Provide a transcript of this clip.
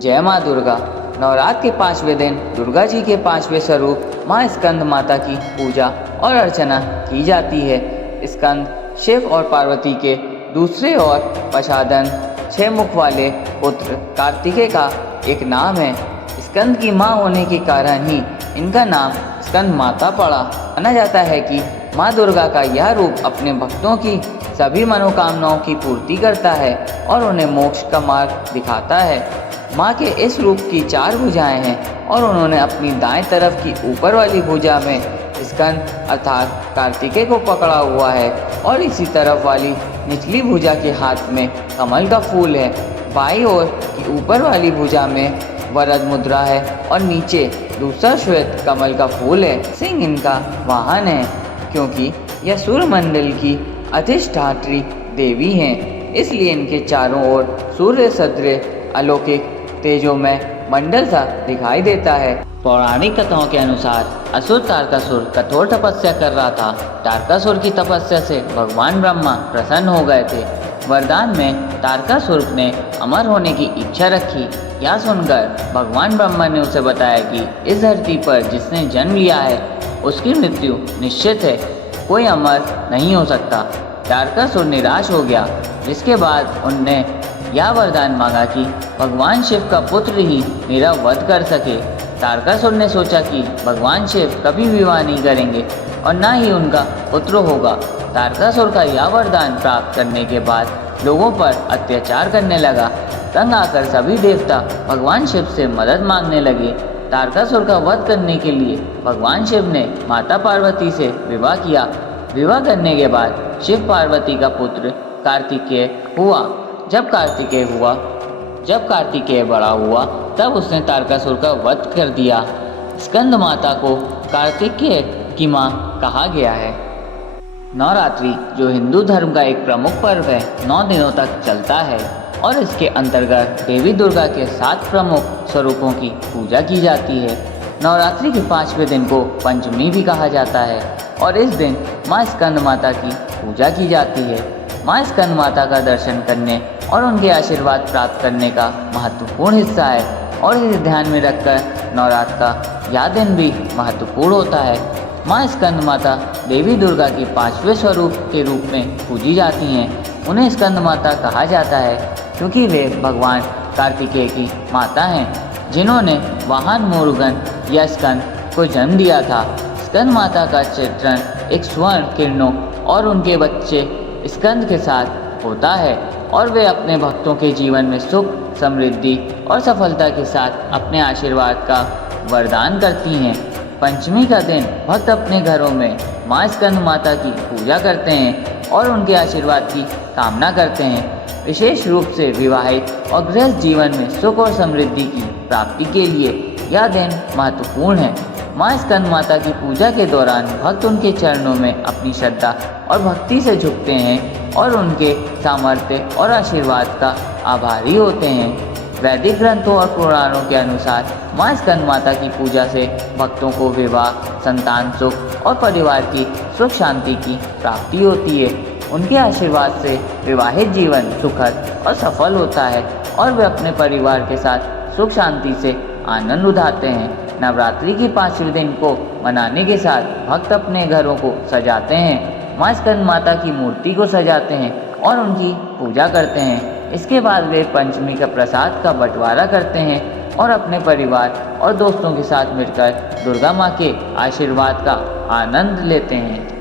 जय माँ दुर्गा। नवरात्र के 5वें दिन दुर्गा जी के 5वें स्वरूप माँ स्कंद माता की पूजा और अर्चना की जाती है। स्कंद शिव और पार्वती के दूसरे और प्रसादन 6 मुख वाले पुत्र कार्तिकेय का एक नाम है। स्कंद की माँ होने के कारण ही इनका नाम स्कंद माता पड़ा। माना जाता है कि माँ दुर्गा का यह रूप अपने भक्तों की सभी मनोकामनाओं की पूर्ति करता है और उन्हें मोक्ष का मार्ग दिखाता है। माँ के इस रूप की 4 भुजाएं हैं और उन्होंने अपनी दाएं तरफ की ऊपर वाली भुजा में स्कंद अर्थात कार्तिकेय को पकड़ा हुआ है और इसी तरफ वाली निचली भुजा के हाथ में कमल का फूल है। बाईं ओर की ऊपर वाली भुजा में वरद मुद्रा है और नीचे दूसरा श्वेत कमल का फूल है। सिंह इनका वाहन है क्योंकि यह सूर्यमंडल की अधिष्ठात्री देवी हैं, इसलिए इनके चारों ओर सूर्य सदृश अलौकिक तेजोमय मंडल सा दिखाई देता है। पौराणिक कथाओं के अनुसार असुर तारकासुर कठोर तपस्या कर रहा था। तारकासुर की तपस्या से भगवान ब्रह्मा प्रसन्न हो गए थे। वरदान में तारकासुर ने अमर होने की इच्छा रखी। यह सुनकर भगवान ब्रह्मा ने उसे बताया कि इस धरती पर जिसने जन्म लिया है उसकी मृत्यु निश्चित है, कोई अमर नहीं हो सकता। तारकासुर निराश हो गया, जिसके बाद उनने यह वरदान मांगा कि भगवान शिव का पुत्र ही मेरा वध कर सके। तारकासुर ने सोचा कि भगवान शिव कभी विवाह नहीं करेंगे और न ही उनका पुत्र होगा। तारकासुर का यह वरदान प्राप्त करने के बाद लोगों पर अत्याचार करने लगा। तंग आकर सभी देवता भगवान शिव से मदद मांगने लगे। तारकासुर का वध करने के लिए भगवान शिव ने माता पार्वती से विवाह किया। विवाह करने के बाद शिव पार्वती का पुत्र कार्तिकेय हुआ। जब कार्तिकेय बड़ा हुआ तब उसने तारकासुर का वध कर दिया। स्कंद माता को कार्तिकेय की माँ कहा गया है। नवरात्रि जो हिंदू धर्म का एक प्रमुख पर्व है 9 दिनों तक चलता है और इसके अंतर्गत देवी दुर्गा के 7 प्रमुख स्वरूपों की पूजा की जाती है। नवरात्रि के 5वें दिन को पंचमी भी कहा जाता है और इस दिन माँ स्कंद माता की पूजा की जाती है। माँ स्कंद माता का दर्शन करने और उनके आशीर्वाद प्राप्त करने का महत्वपूर्ण हिस्सा है और इसे ध्यान में रखकर नवरात्र का यह दिन भी महत्वपूर्ण होता है। माँ स्कंद माता देवी दुर्गा के 5वें स्वरूप के रूप में पूजी जाती हैं। उन्हें स्कंद माता कहा जाता है क्योंकि वे भगवान कार्तिकेय की माता हैं, जिन्होंने वाहन मुरुगन या स्कंद को जन्म दिया था। स्कंद माता का चित्रण एक स्वर्ण किरणों और उनके बच्चे स्कंद के साथ होता है और वे अपने भक्तों के जीवन में सुख, समृद्धि और सफलता के साथ अपने आशीर्वाद का वरदान करती हैं। पंचमी का दिन भक्त अपने घरों में माँ स्कंद माता की पूजा करते हैं और उनके आशीर्वाद की कामना करते हैं। विशेष रूप से विवाहित और गृहस्थ जीवन में सुख और समृद्धि की प्राप्ति के लिए यह दिन महत्वपूर्ण है। माँ स्कंद माता की पूजा के दौरान भक्त उनके चरणों में अपनी श्रद्धा और भक्ति से झुकते हैं और उनके सामर्थ्य और आशीर्वाद का आभारी होते हैं। वैदिक ग्रंथों और पुराणों के अनुसार माँ स्कंद माता की पूजा से भक्तों को विवाह, संतान सुख और परिवार की सुख शांति की प्राप्ति होती है। उनके आशीर्वाद से विवाहित जीवन सुखद और सफल होता है और वे अपने परिवार के साथ सुख शांति से आनंद उठाते हैं। नवरात्रि के 5वें दिन को मनाने के साथ भक्त अपने घरों को सजाते हैं, माँ स्कंद माता की मूर्ति को सजाते हैं और उनकी पूजा करते हैं। इसके बाद वे पंचमी का प्रसाद का बंटवारा करते हैं और अपने परिवार और दोस्तों के साथ मिलकर दुर्गा माँ के आशीर्वाद का आनंद लेते हैं।